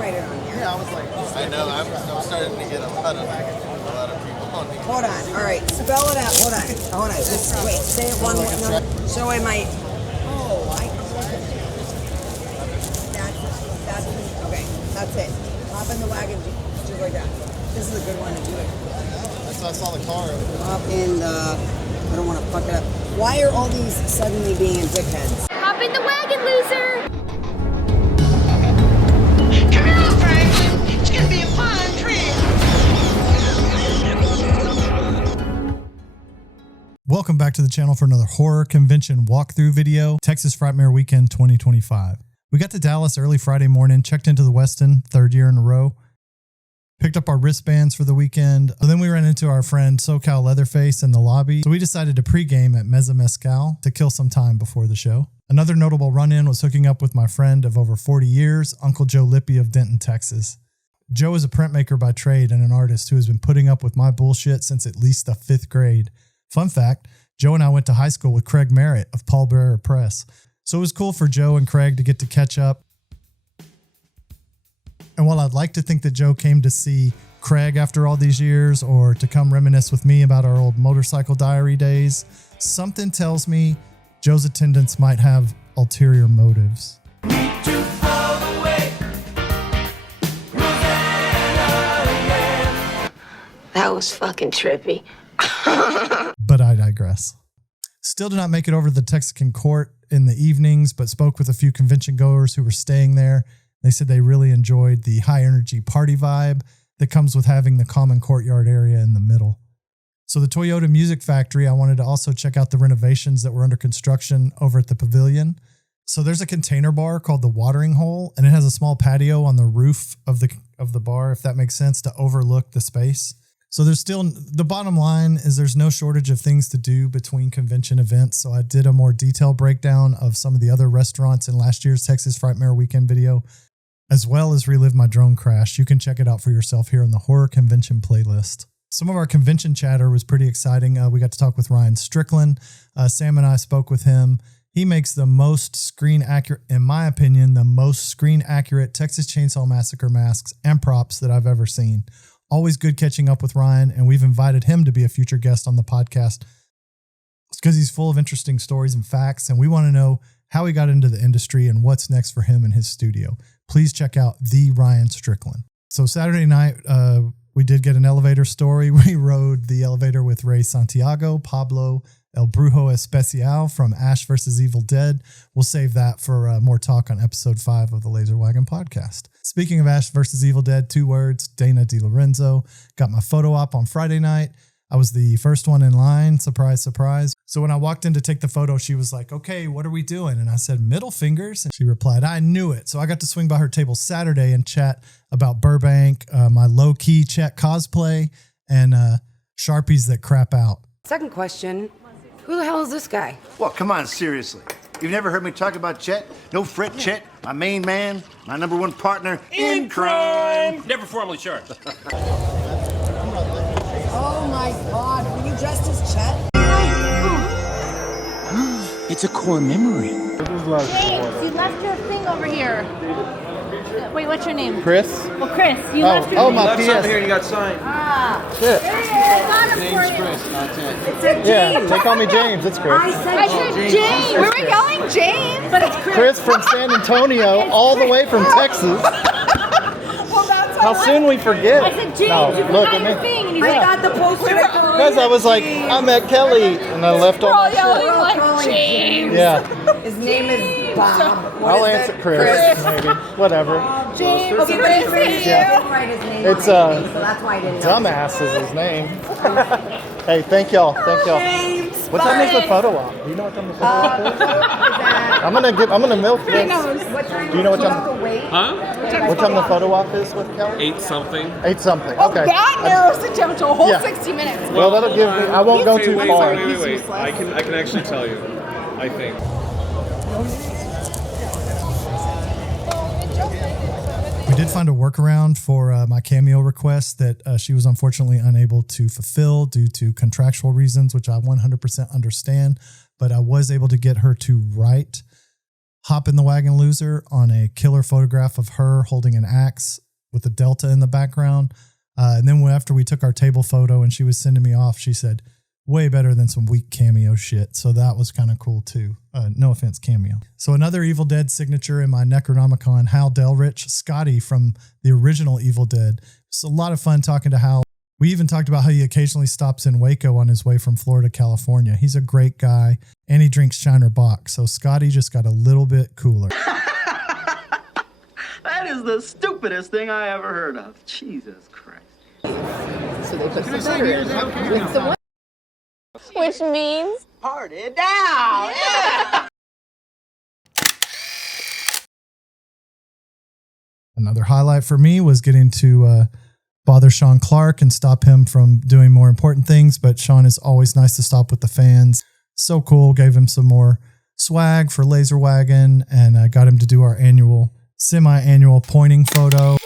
write it on here. Yeah, I was like, I know, I'm starting to get a lot of people on here. Hold on. All right, spell it out. Hold on. Just wait. Say it one more. No. So I might. Oh, that's okay. That's it. Hop in the wagon. Just like that. This is a good one to do it. That's why I saw the car. Hop in the. I don't want to fuck it up. Why are all these suddenly being dickheads? Hop in the wagon, loser! Come on, Franklin. It's gonna be a fun trip. Welcome back to the channel for another horror convention walkthrough video, Texas Frightmare Weekend 2025. We got to Dallas early Friday morning, checked into the Westin, third year in a row, picked up our wristbands for the weekend. But then we ran into our friend SoCal Leatherface in the lobby. So we decided to pregame at Meza Mezcal to kill some time before the show. Another notable run-in was hooking up with my friend of over 40 years, Uncle Joe Lippy of Denton, Texas. Joe is a printmaker by trade and an artist who has been putting up with my bullshit since at least the 5th grade. Fun fact, Joe and I went to high school with Craig Merritt of Pallbearer Press. So it was cool for Joe and Craig to get to catch up. And while I'd like to think that Joe came to see Craig after all these years or to come reminisce with me about our old motorcycle diary days, something tells me Joe's attendance might have ulterior motives. That was fucking trippy. But I digress. Still did not make it over to the Texican court in the evenings, but spoke with a few convention goers who were staying there. They said they really enjoyed the high energy party vibe that comes with having the common courtyard area in the middle. So the Toyota Music Factory, I wanted to also check out the renovations that were under construction over at the pavilion. So there's a container bar called the Watering Hole, and it has a small patio on the roof of the bar, if that makes sense, to overlook the space. So there's still, the bottom line is there's no shortage of things to do between convention events. So I did a more detailed breakdown of some of the other restaurants in last year's Texas Frightmare Weekend video, as well as relive my drone crash. You can check it out for yourself here in the horror convention playlist. Some of our convention chatter was pretty exciting. We got to talk with Ryan Strickland. Sam and I spoke with him. He makes the most screen accurate, in my opinion, the most screen accurate Texas Chainsaw Massacre masks and props that I've ever seen. Always good catching up with Ryan, and we've invited him to be a future guest on the podcast. It's because he's full of interesting stories and facts, and we want to know how he got into the industry and what's next for him in his studio. Please check out the Ryan Strickland. So Saturday night, we did get an elevator story. We rode the elevator with Ray Santiago, Pablo El Brujo Especial from Ash vs. Evil Dead. We'll save that for more talk on episode 5 of the Laser Wagon podcast. Speaking of Ash vs. Evil Dead, 2 words, Dana DiLorenzo. Got my photo op on Friday night. I was the first one in line. Surprise, surprise. So when I walked in to take the photo, she was like, okay, what are we doing? And I said, middle fingers. And she replied, I knew it. So I got to swing by her table Saturday and chat about Burbank, my low-key chat cosplay, and Sharpies that crap out. Second question, who the hell is this guy? Well, come on, seriously. You've never heard me talk about Chet? No fret, Chet, my main man, my #1 partner in crime. Never formally charged. Oh my God! Were you dressed as Chet? It's a core memory. James, you left your thing over here. Wait, what's your name? Chris? Well, Chris, you left your my name. PS. Here, you got signed. Shit. There he is. I got him for you. Chris, not Ted. It said Yeah, James. they call me James. It's Chris. I said I said James. We were yelling James. But it's Chris. Chris from San Antonio, all the way from Texas. Well, that's How soon we forget. I said James, No, you look forgot at your me. thing. And he's I like, got the poster. Because I was like, I met Kelly, and I left we're on all my yelling shit. like calling James. Yeah, His name is Bob. What I'll is answer it? Chris, maybe. Whatever. James, Okay, but Chris, Chris thank didn't you. write his name It's, on anything, so that's why I didn't know. Dumbass is his name. Hey, thank y'all. Thank y'all. James. What time is the photo op? Do you know what time the photo op is? I'm gonna milk this. What time Do you know what do time? have to wait? Huh? What time the photo op is with Kelly? 8 something. 8 something. Oh, Okay. that narrows it down to a whole Yeah. 60 minutes. Well, that'll give me. I won't go too far. Wait. I can actually tell you. I think. We did find a workaround for my cameo request that she was unfortunately unable to fulfill due to contractual reasons, which I 100% understand. But I was able to get her to write Hop in the Wagon loser on a killer photograph of her holding an axe with a delta in the background. And then after we took our table photo and she was sending me off, she said, way better than some weak cameo shit. So that was kind of cool too. No offense, cameo. So another Evil Dead signature in my Necronomicon, Hal Delrich, Scotty from the original Evil Dead. It's a lot of fun talking to Hal. We even talked about how he occasionally stops in Waco on his way from Florida, California. He's a great guy and he drinks Shiner Bock. So Scotty just got a little bit cooler. That is the stupidest thing I ever heard of. Jesus Christ. So they put some butter in with some Which means Party down! Yeah! Another highlight for me was getting to bother Sean Clark and stop him from doing more important things. But Sean is always nice to stop with the fans. So cool. Gave him some more swag for Laser Wagon and got him to do our annual, semi-annual pointing photo.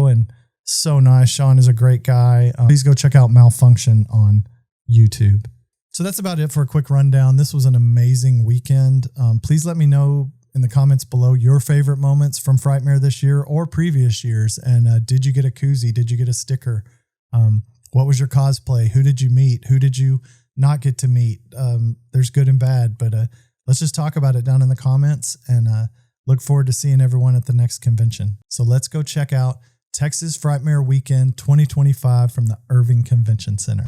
And so nice. Sean is a great guy. Please go check out Malfunction on YouTube. So that's about it for a quick rundown. This was an amazing weekend. Please let me know in the comments below your favorite moments from Frightmare this year or previous years. And did you get a koozie? Did you get a sticker? What was your cosplay? Who did you meet? Who did you not get to meet? There's good and bad, but let's just talk about it down in the comments and look forward to seeing everyone at the next convention. So let's go check out Texas Frightmare Weekend 2025 from the Irving Convention Center.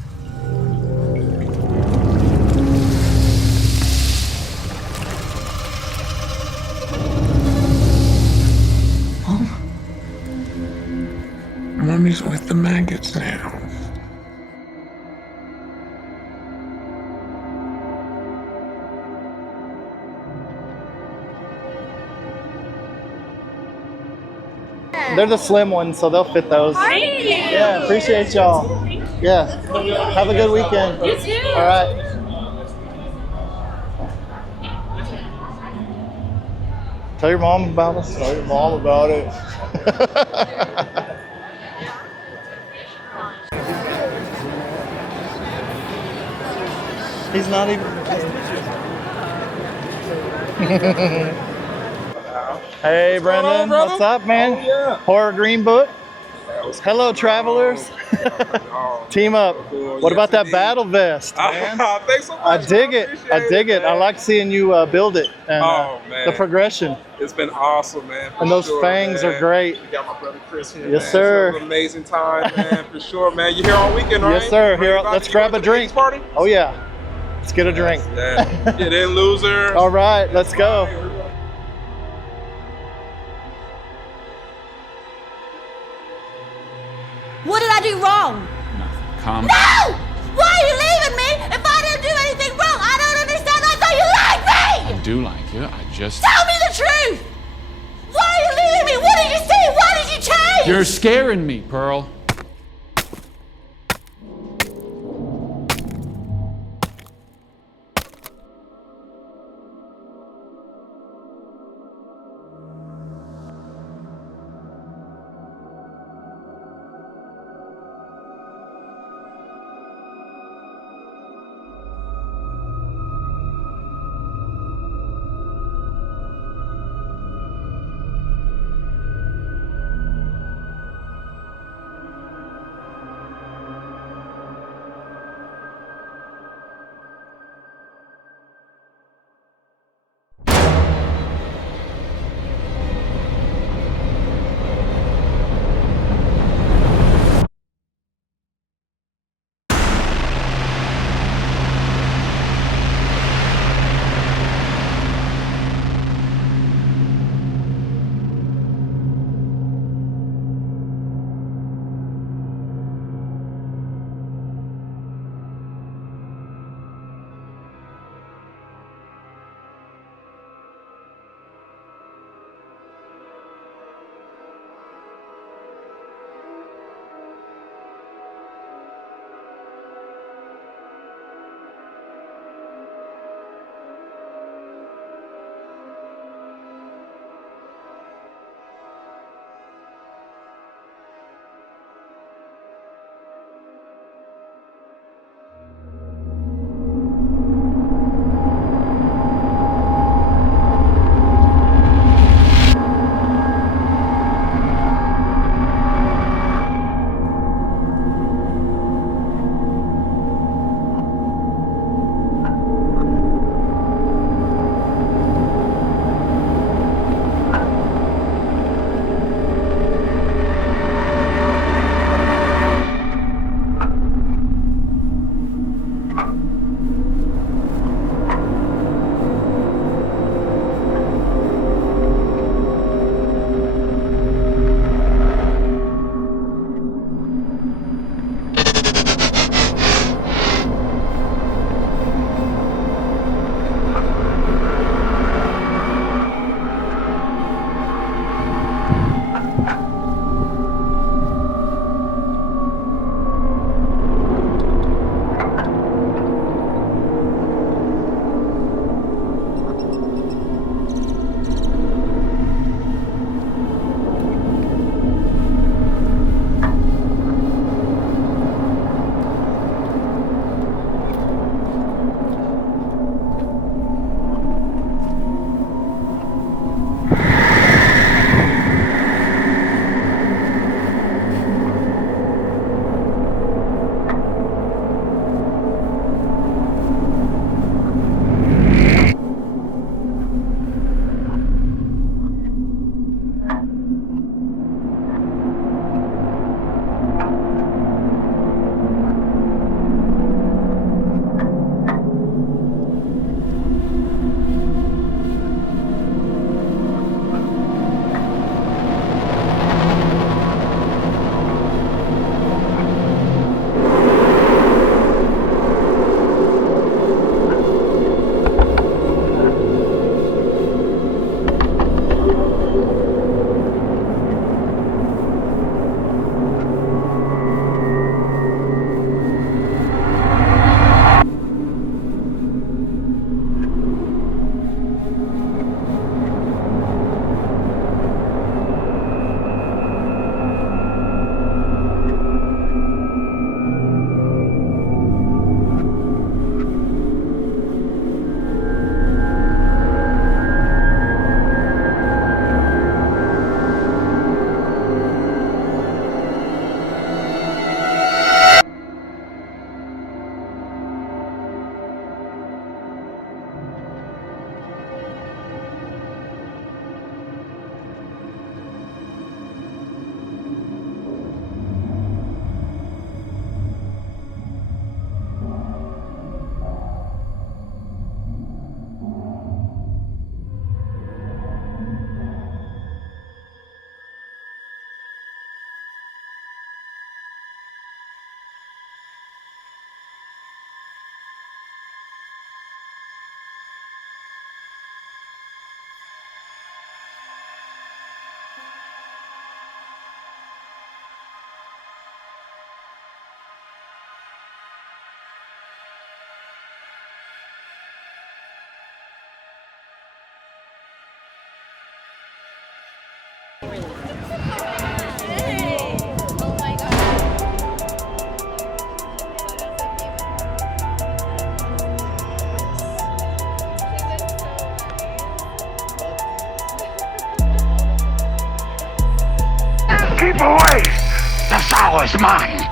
Mommy's with the maggots now. They're the slim ones, so they'll fit those. Thank you. Yeah, appreciate y'all. Yeah. Have a good weekend. You too. All right. Tell your mom about us. Tell your mom about it. He's not even. Hey, Brendan. What's up, man? Oh, yeah. Horror Green Book. Hello, travelers. Team up. What about that battle vest, man? Thanks so much. I dig it. I dig it. I like seeing you build it and man. the progression. It's been awesome, man. And those fangs are great. You got my brother Chris here. Yes, man. sir. It's been an amazing time, man, for sure, man. You here all weekend, right? Yes, sir. Here, let's grab a drink. Party? Oh yeah. Let's get a drink. Get in, loser. All right, let's go. What did I do wrong? Calm. No! Why are you leaving me if I didn't do anything wrong? I don't understand. I thought you liked me! I do like you. I just. Tell me the truth! Why are you leaving me? What did you see? Why did you change? You're scaring me, Pearl. Keep away! The sow is mine!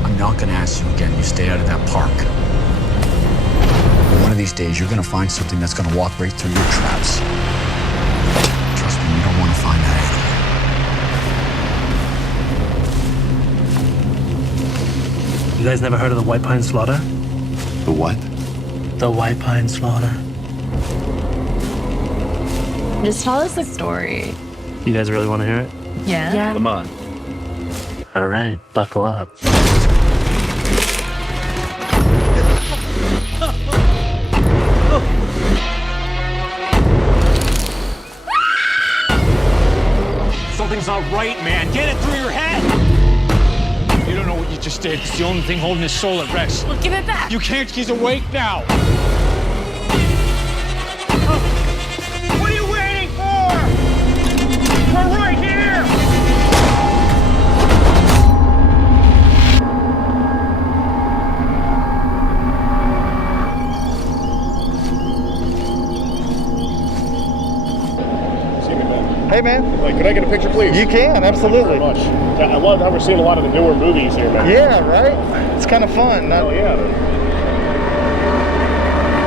I'm not gonna ask you again. You stay out of that park. One of these days, you're gonna find something that's gonna walk right through your traps. Trust me, you don't want to find that animal. You guys never heard of the White Pine Slaughter? The what? The White Pine Slaughter. Just tell us the story. You guys really want to hear it? Yeah. Come on. All right, buckle up. Something's not right, man. Get it through your head! You don't know what you just did. It's the only thing holding his soul at rest. Well, give it back. You can't. He's awake now. What are you waiting for? We're right here! Hey, man. Like, could I get a picture, please? You can, absolutely. Thank you very much. Yeah, I love how we're seeing a lot of the newer movies here, man. Yeah, right? It's kind of fun. Oh, yeah.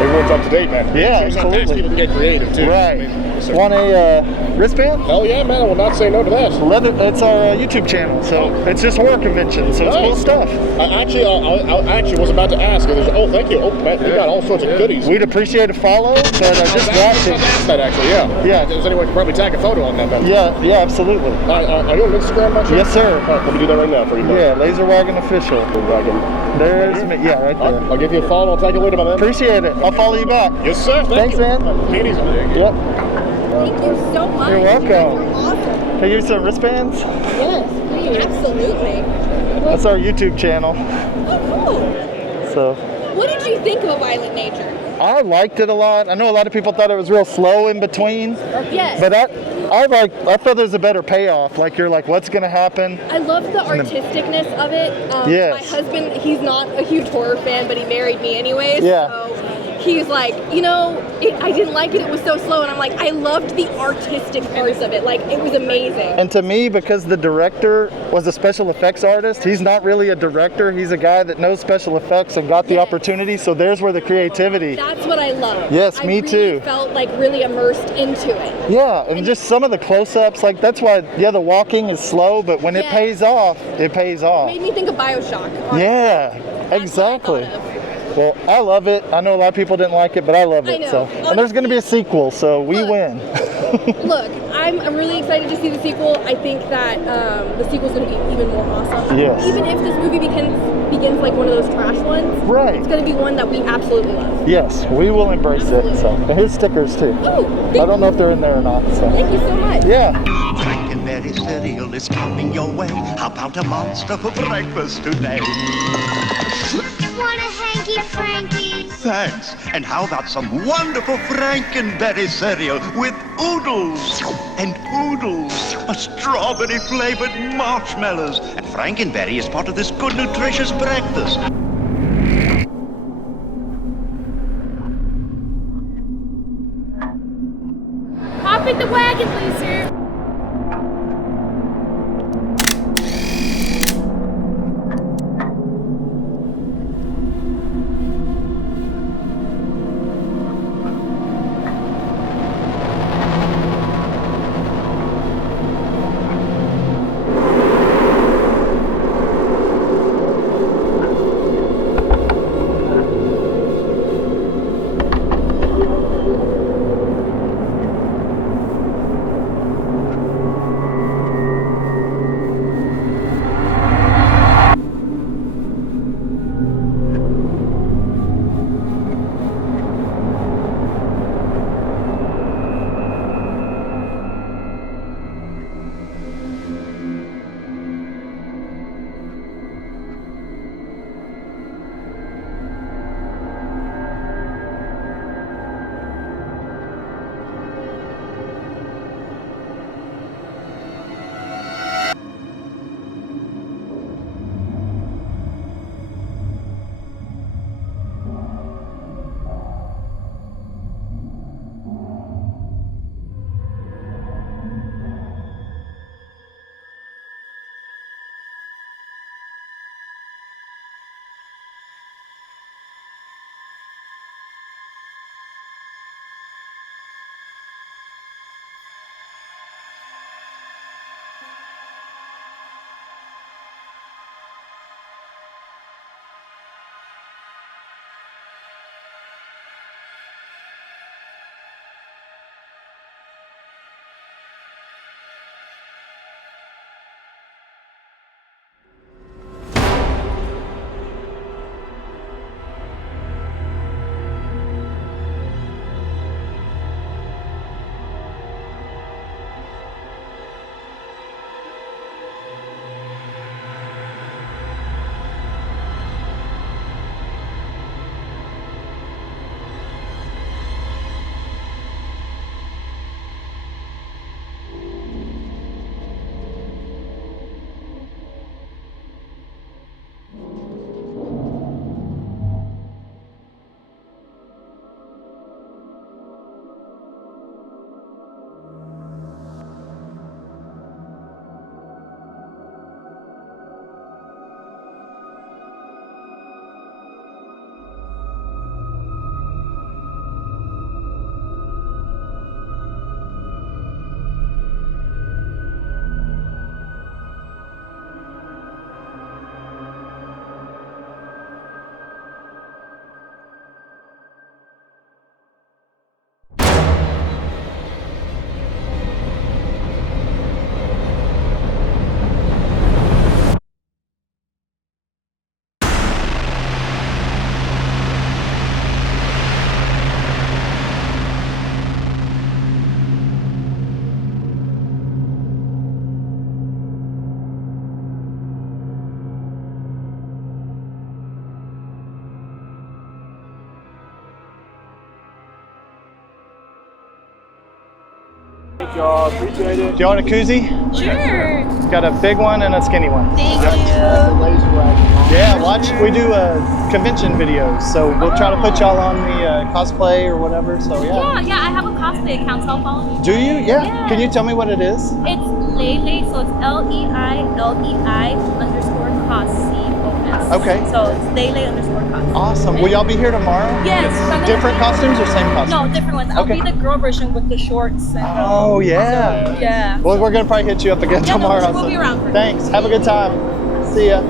Everyone's up to date, man. Yeah, Sometimes absolutely. people can get creative, too. Right. I mean, Want a wristband? Hell yeah, man. I will not say no to that. Leather. It's our YouTube channel, so it's just horror convention, so it's cool stuff. I actually was about to ask. Oh, thank you. Oh, man, we got all sorts of goodies. We'd appreciate a follow, but just watch it. That actually, yeah. Yeah. Does anyone could probably tag a photo on that, man? Yeah, absolutely. Are you on Instagram, actually? Yes, sir. All right, let me do that right now for you, man. Yeah, Laser Wagon Official. Wagon. There's me. Yeah, right there. I'll give you a follow. I'll tag you later, my man. Appreciate it. I'll follow you back. Yes, sir. Thanks, man. Take it easy, man. Yep. Thank you so much. You're welcome. You guys are awesome. Can you use some wristbands? Yes, please. Absolutely. That's our YouTube channel. Oh, cool. So. What did you think of Violent Nature? I liked it a lot. I know a lot of people thought it was real slow in between. Yes. But I felt there's a better payoff. Like you're like, what's gonna happen? I love the artisticness of it. Yes. My husband, he's not a huge horror fan, but he married me anyways. Yeah. So he's like, I didn't like it. It was so slow. And I'm like, I loved the artistic parts of it. Like, it was amazing. And to me, because the director was a special effects artist, he's not really a director. He's a guy that knows special effects and got the opportunity. So there's where the creativity. That's what I love. Yes, me I really too. felt like really immersed into it. Yeah, and just some of the close-ups, like that's why, the walking is slow, but when it pays off, it pays off. It made me think of BioShock. Honestly. Yeah, exactly. Well, I love it. I know a lot of people didn't like it, but I love it. I know. So, and there's going to be a sequel, so we win. Look, I'm really excited to see the sequel. I think that the sequel's going to be even more awesome. Yes. Even if this movie begins like one of those trash ones, right? It's going to be one that we absolutely love. Yes, we will embrace it. So, and here's stickers too. Oh, I don't know if they're in there or not. So. Thank you so much. Yeah. Frankenberry cereal is coming your way. How about a monster for breakfast today? Want a hanky Frankie? Thanks. And how about some wonderful Frankenberry cereal with oodles and oodles of strawberry-flavored marshmallows? And Frankenberry is part of this good, nutritious breakfast. Hop in the wagon, loser. Thank y'all. Appreciate it. Do you want a koozie? Sure. Got a big one and a skinny one. Thank That's the laser wagon. Yeah, watch. We do convention videos, so we'll try to put y'all on the cosplay or whatever. So yeah. Yeah, I have a cosplay account, so I'll follow you. Do you? Yeah. Can you tell me what it is? It's Leilei, so it's LEILEI_COS. Okay. So it's Leilei_COS. Awesome. Will y'all be here tomorrow? Yes. Different costumes or same costumes? No, different ones. I'll Okay. be the girl version with the shorts. And, Oh yeah. So, yeah. Well, we're gonna probably hit you up again Yeah, no, tomorrow. we'll be around. Thanks. Have a good time. See ya.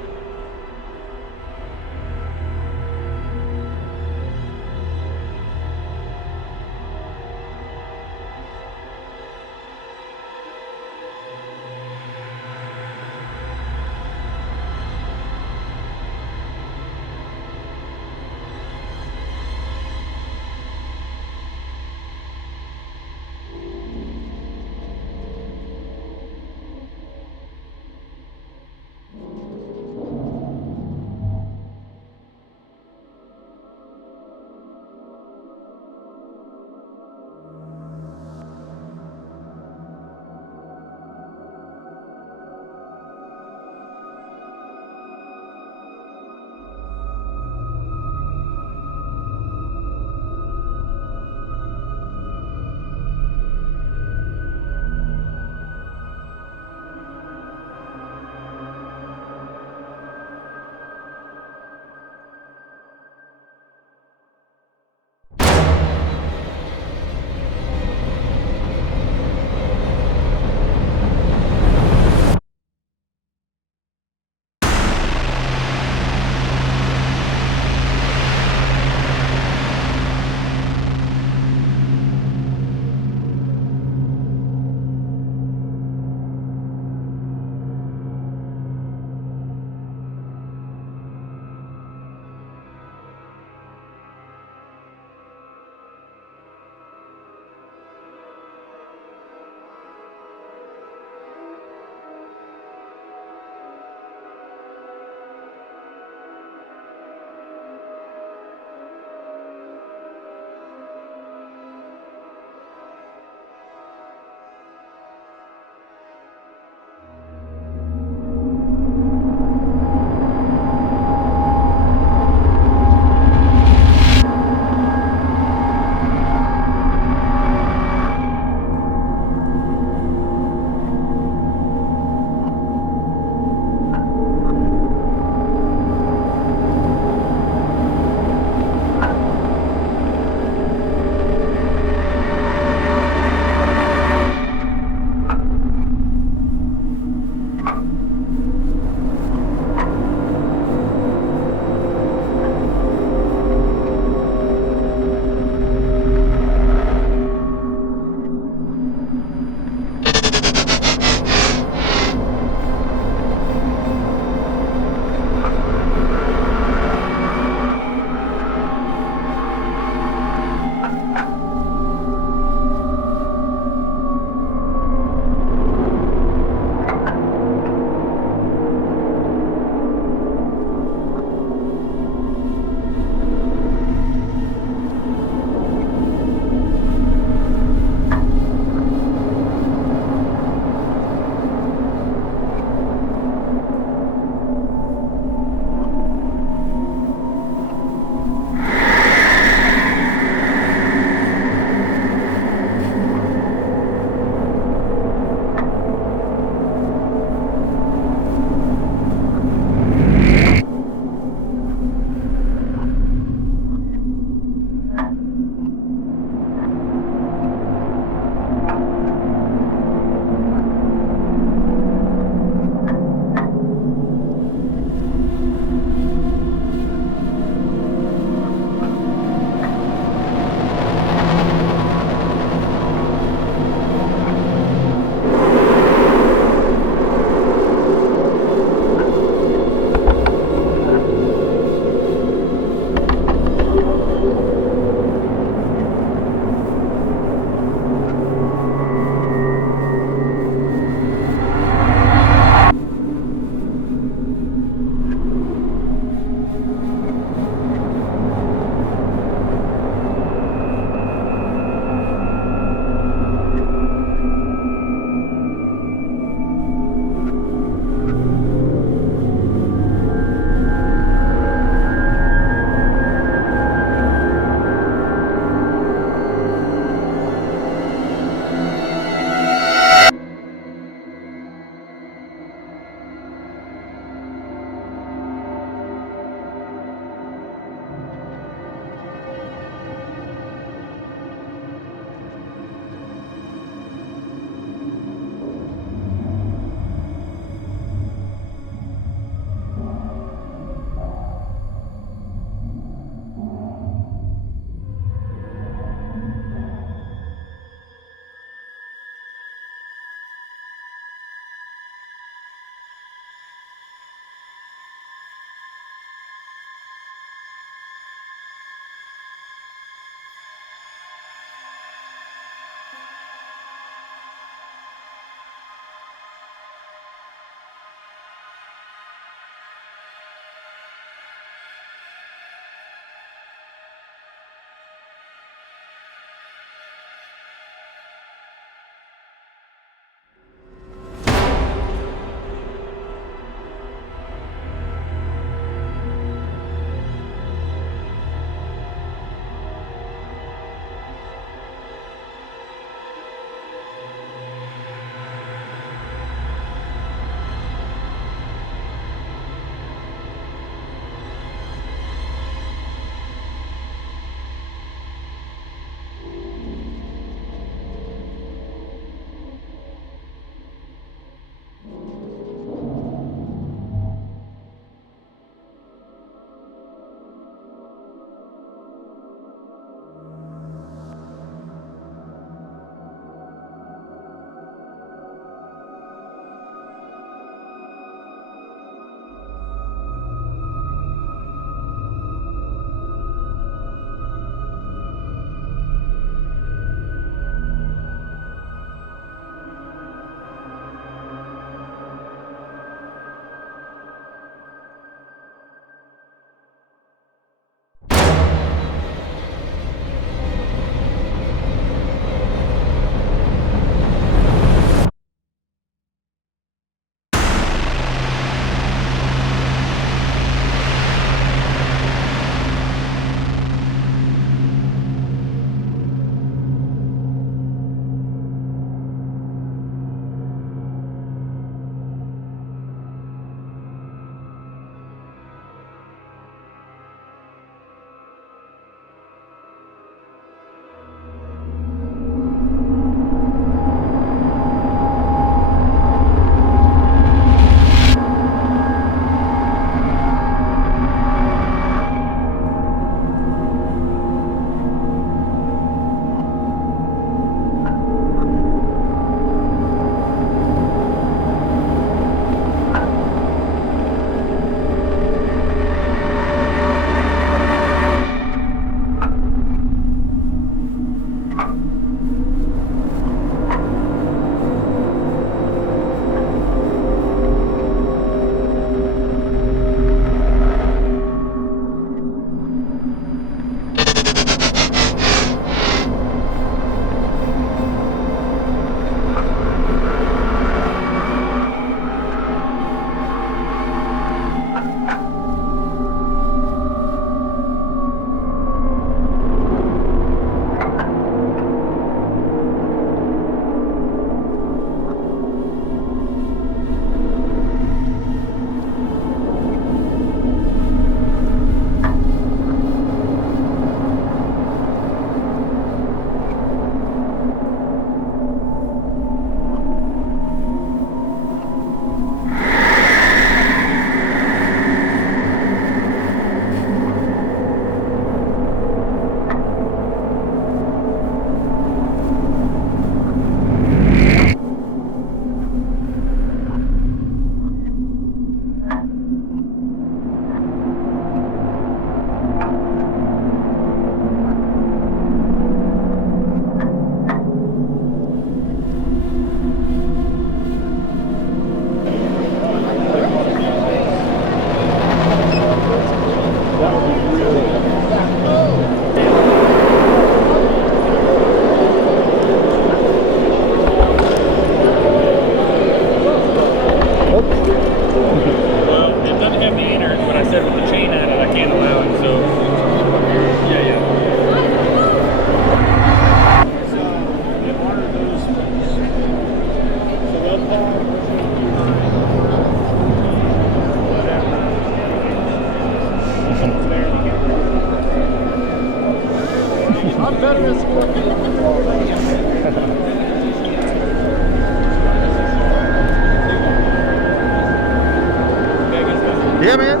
Yeah, man.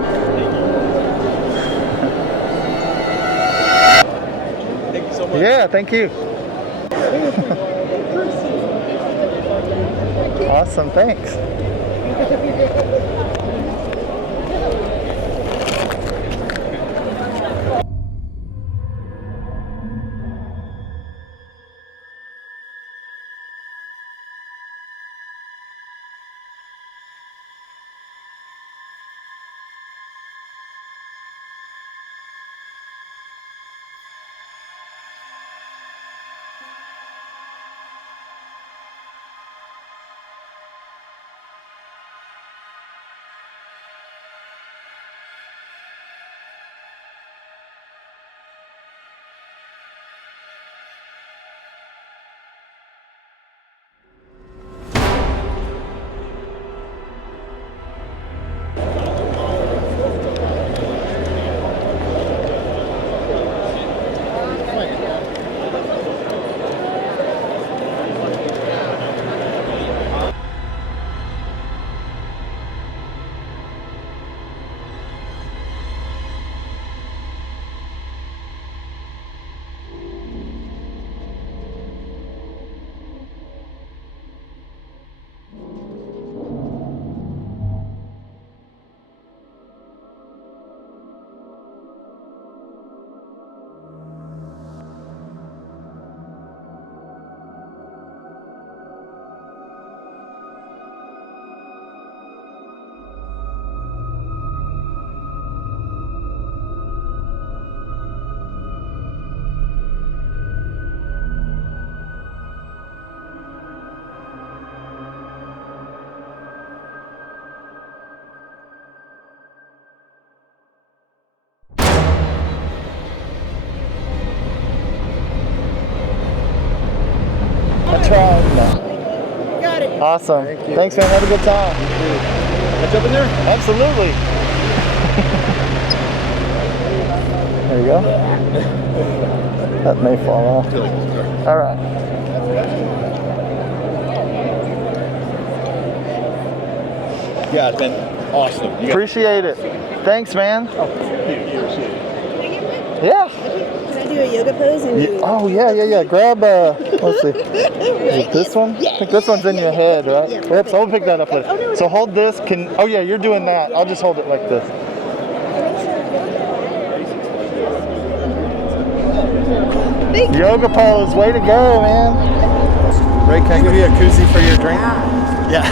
Thank you so much. Yeah, thank you. Awesome, thanks. I tried. No. Got it. Awesome. Thanks, man. Have a good time. Let's jump in there? Absolutely. There you go. That may fall off. All right. Yeah, it's been awesome. Appreciate it. Thanks, man. Yeah. Can I do a yoga pose? And you... Oh, yeah. Grab, let's see. Is it this one? I think this one's in your head, right? Yeah, Oops, I'll pick that up later. So hold this. Oh, yeah, you're doing that. I'll just hold it like this. Yoga pose. Way to go, man. Ray, can I give you a koozie for your drink? Yeah.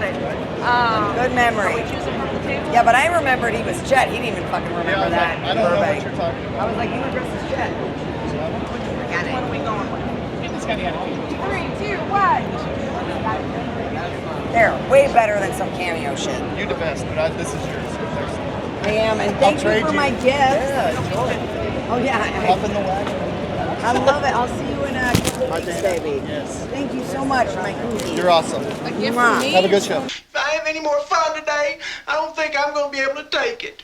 got it. Good memory. Yeah, but I remembered he was Chet. He didn't even fucking remember that. I don't know what you're talking about. I was like, you were dressed as Chet. Got it. What are we going with? 3, 2, 1. There, way better than some cameo shit. You the best, but this is yours. I am, and thank you for my gift. Yeah, Oh yeah. Up in the wagon. I love it. I'll see you in a couple weeks, baby. Yes. Thank you so much, my cookie. You're awesome. A gift from me? Have a good show. If I have any more fun today, I don't think I'm going to be able to take it.